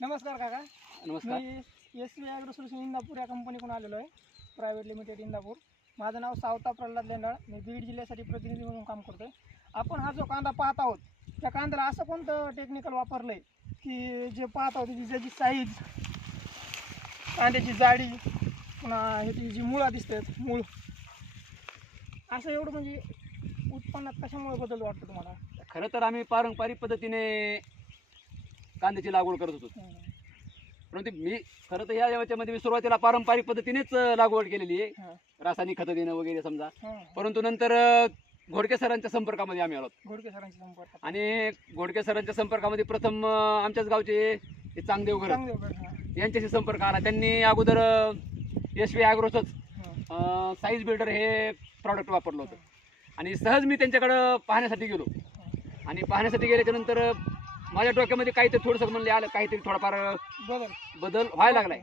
नमस्कार काका. नमस्कार. मी SV ॲग्रो सोल्युशन इंदापूर या कंपनीकडून आलेलो आहे, प्रायव्हेट लिमिटेड इंदापूर. माझं नाव सावता प्रल्हाद लेंडाळ. मी बीड जिल्ह्यासाठी प्रतिनिधी म्हणून काम करतो आहे. आपण हा जो कांदा पाहत आहोत, त्या कांद्याला असं कोणतं टेक्निकल वापरलं आहे की जे पाहत आहोत की त्याची साईज, कांद्याची जाडी, पुन्हा ह्याची जी मुळं दिसतात, मूळ असं एवढं म्हणजे उत्पन्नात कशामुळे बदल वाटतो तुम्हाला? खरं तर आम्ही पारंपरिक पद्धतीने कांद्याची लागवड करत होतो, परंतु मी खरं तर याच्यामध्ये मी सुरुवातीला पारंपरिक पद्धतीनेच लागवड केलेली आहे, रासायनिक खतं देणं वगैरे समजा. परंतु नंतर घोडके सरांच्या संपर्कामध्ये आम्ही आलो. घोडके सरांच्या संपर्कात. आणि घोडके सरांच्या संपर्कामध्ये प्रथम आमच्याच गावचे चांगदेवघर यांच्याशी संपर्क आला. त्यांनी अगोदर SV ॲग्रोचंच साईज बिल्डर हे प्रॉडक्ट वापरलं होतं आणि सहज मी त्यांच्याकडं पाहण्यासाठी गेलो. आणि पाहण्यासाठी गेल्याच्या नंतर माझ्या डोक्यामध्ये काहीतरी थोडंसं म्हणले आलं, काहीतरी थोडाफार बदल व्हायला लागलाय.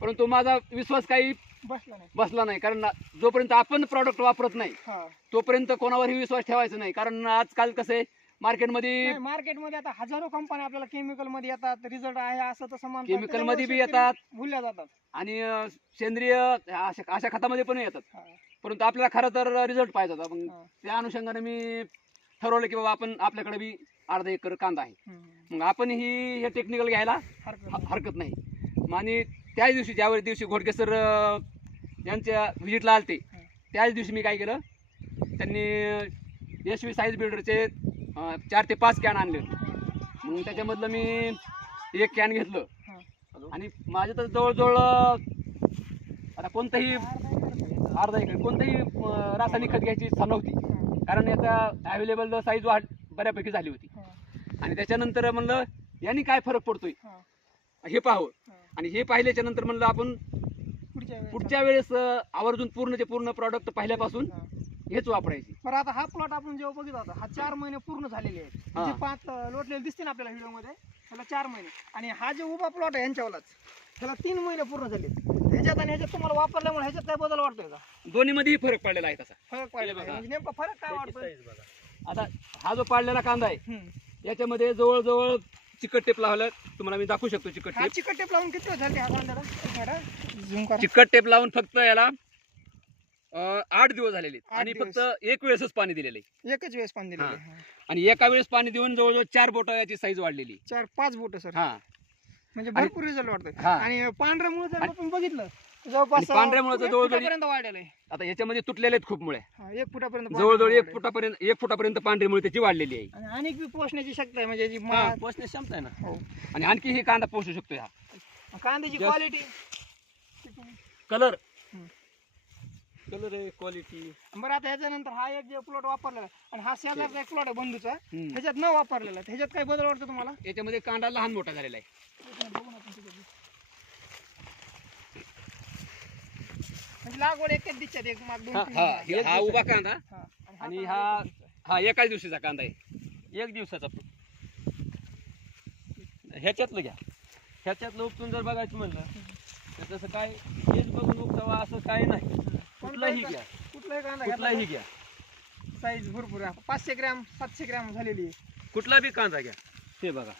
परंतु माझा विश्वास काही बसला नाही, कारण जोपर्यंत आपण प्रॉडक्ट वापरत नाही तोपर्यंत कोणावरही विश्वास ठेवायचा नाही. कारण आजकाल कसं आहे, मार्केटमध्ये आता हजारो कंपन्या आपल्याला केमिकल मध्ये येतात, रिझल्ट आहे असं तसं म्हणतात, केमिकल मध्ये बी येतात, भुलल्या जातात, आणि सेंद्रिय अशा खतामध्ये पण येतात. परंतु आपल्याला खरं तर रिझल्ट पाहिजे होता. मग त्या अनुषंगाने मी ठरवलं की बाबा आपण आपल्याकडे बी अर्धा एकर कांदा आहे, मग आपण ही हे टेक्निकल घ्यायला हरकत नाही. आणि त्याच दिवशी ज्यावेळी दिवशी घोडके सर यांच्या व्हिजिटला आलते, त्याच दिवशी मी काय केलं, त्यांनी SV साईज बिल्डरचे 4 ते 5 कॅन आणले. मग त्याच्यामधलं मी एक कॅन घेतलं आणि माझ्या तर जवळजवळ आता कोणतंही अर्धा एकर कोणतंही रासायनिक खत घ्यायची इच्छा नव्हती, कारण याचा अवेलेबल साईज वाढ बऱ्यापैकी झाली होती. आणि त्याच्यानंतर म्हणलं यांनी काय फरक पडतोय हे पाहावं. आणि हे पाहिल्याच्या नंतर म्हणलं आपण पुढच्या वेळेस आवर्जून पूर्णचे पूर्ण प्रॉडक्ट पहिल्यापासून हेच वापरायची. बरं, आता हा प्लॉट आपण जेव्हा बघितला होता, हा 4 महिने पूर्ण झालेले आहेत. जे 5 लोटलेले दिसते ना आपल्याला व्हिडिओ मध्ये, त्याला 4 महिने. आणि हा जो उभा प्लॉट आहे यांच्यावरच, त्याला 3 महिने पूर्ण झाले. ह्याच्यात आणि ह्याच्यात तुम्हाला वापरल्यामुळे ह्याच्यात काय बदल वाटतोय का? दोन्ही मध्येही फरक पडलेला आहे. तसा फरक पडलेला आहे. म्हणजे नेमका फरक काय वाटतोय? आता हा जो पाडलेला कांदा आहे याच्यामध्ये जवळजवळ चिकट टेप लावला, तुम्हाला मी दाखवू शकतो. चिकट टेप लावून किती झाले हा कांद्याला? चिकट टेप लावून फक्त याला 8 दिवस झालेले आणि फक्त एक वेळेसच पाणी दिलेलं आहे. एकच वेळेस पाणी दिलेलं आहे. आणि एका वेळेस पाणी देऊन जवळजवळ 4 बोट याची साईज वाढलेली, 4-5 बोट सर. हा, म्हणजे भरपूर रिझल्ट वाटतोय. आणि पांढऱ्या मुळे जर आपण बघितलं जवळपास पांढऱ्या मुळे जवळपर्यंत वाढलेलं आहे. आता याच्यामध्ये तुटलेले आहेत खूप मुळे, 1 फुटापर्यंत, जवळजवळ 1 फुटापर्यंत पांढरी मुळे त्याची वाढलेली आहे. आणि अनेक बी पोषण्याची शक्यता आहे, म्हणजे जी पोषण्याची क्षमता आहे ना. आणि आणखी हे कांदा पोषू शकतो. हा कांद्याची क्वालिटी, कलर आहे, क्वालिटी. बरं, आता ह्याच्यानंतर हा एक जे प्लॉट वापरलेला आणि हा शेजारचा एक प्लॉट आहे बंधूचा, ह्याच्यात न वापरलेला, ह्याच्यात काय बदल वाटतो तुम्हाला? याच्यामध्ये कांदा लहान मोठा झालेला आहे. म्हणजे लागवड एकच दिसतात, एक माग 2-3. हा उभा कांदा आणि हा एकाच दिवशीचा कांदा आहे. 1 दिवसाचा. ह्याच्यातलं घ्या, ह्याच्यातलं उपटून जर बघायचं म्हणलं तर तसं काय हेच बघून उपटावा असं काही नाही. कुठलाही घ्या, कुठलाही घ्या, साईज भरपूर आहे. 500 ग्रॅम 700 ग्रॅम झालेली आहे. कुठला बी कांदा घ्या. हे बघा.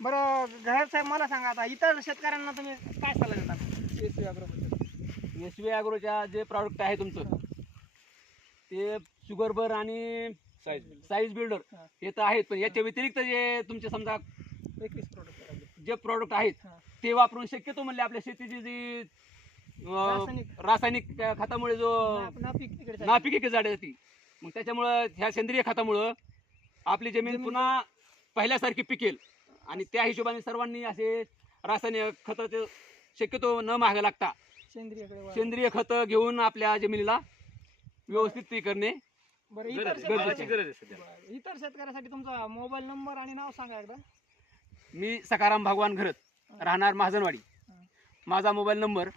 बरं घरात साहेब, मला सांगा, आता इतर शेतकऱ्यांना तुम्ही काय सल्ला देतात SV ॲग्रोच्या जे प्रॉडक्ट आहे तुमचं, ते शुगरबर आणि साईज बिल्डर हे तर आहेत, पण याच्या व्यतिरिक्त जे तुमचे समजा 21 प्रोडक्ट जे प्रॉडक्ट आहेत ते वापरून शक्यतो म्हणले आपल्या शेतीची जी रासायनिक खतामुळे जो नापिकी झाड जाते, मग त्याच्यामुळं ह्या सेंद्रिय खतामुळं आपली जमीन पुन्हा पहिल्यासारखी पिकेल. आणि त्या हिशोबाने सर्वांनी असे रासायनिक खताचे शक्यतो न मागे लागता सेंद्रिय खत घेऊन आपल्या जमिनीला व्यवस्थित पीक करणे गरजेची गरज आहे सध्या. इतर शेतकऱ्यासाठी तुमचा मोबाईल नंबर आणि नाव सांगा एकदा. मी सकाराम भगवान घरत, राहणार महाजनवाडी. माझा मोबाईल नंबर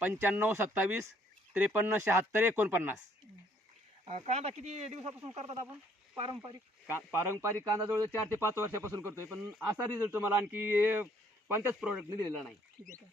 95 27 53 76 49. कांदा किती दिवसापासून करतात आपण पारंपरिक कांदा जवळ 4 ते 5 वर्षापासून करतोय, पण असा रिझल्ट मला आणखी कोणत्याच प्रोडक्टने दिलेला नाही. ठीक आहे.